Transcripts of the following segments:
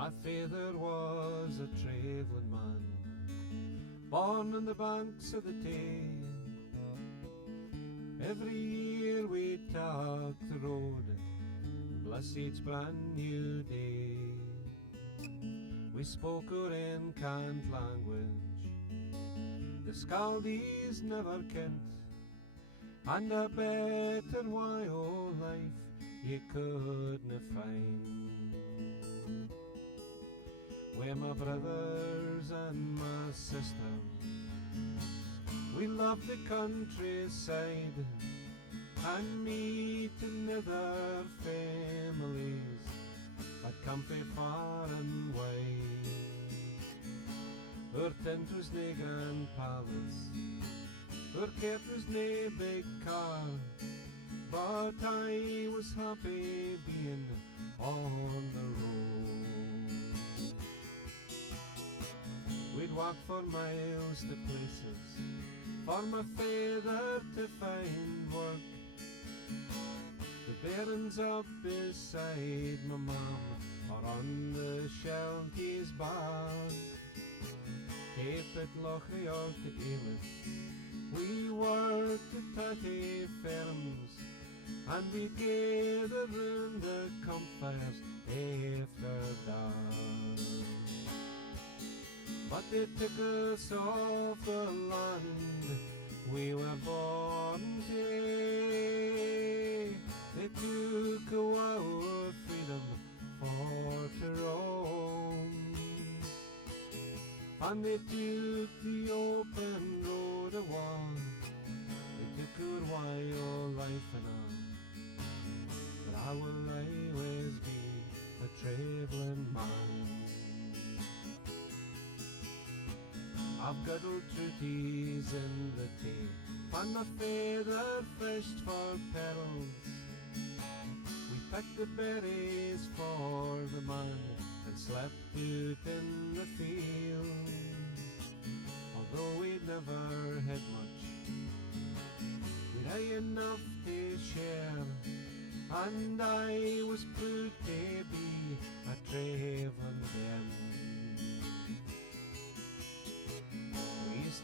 My father was a travelling man, born on the banks of the Tay. Every year we took the road, bless each brand new day. We spoke our cant language, the Scaldies never kent, and a better way o' life ye couldna find. We're my brothers and my sisters, we love the countryside and meet in other families that come fae far and wide. Our tent was nae grand palace, our kit was nae big car, but I was happy being on the road. We'd walk for miles to places for my father to find work. The bairns up beside my mum or on the Shelties bar. Cape at Lochie or to Elis, we worked at 30 firms, and we'd gather round the campfires after dark. But they took us off the land we were born to. They took away our freedom for to roam, and they took the open road away. They took our way of life and all, but I will always be a travelling man. I've got old truties in the Tay, and my father fished for pearls. We picked the berries for the man and slept out in the field. Although we'd never had much, we'd had enough to share, and I was proud to be a travelling bairn.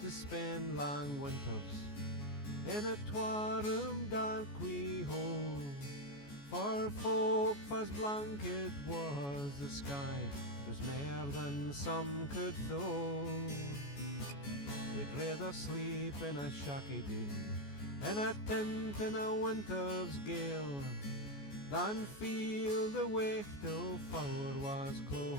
To spend long winters in a twa-room dark wee hole, for folk as blanket was the sky, there's mair than some could know. We'd rather sleep in a shacky dune, in a tent in a winter's gale, than feel the weight of our was close.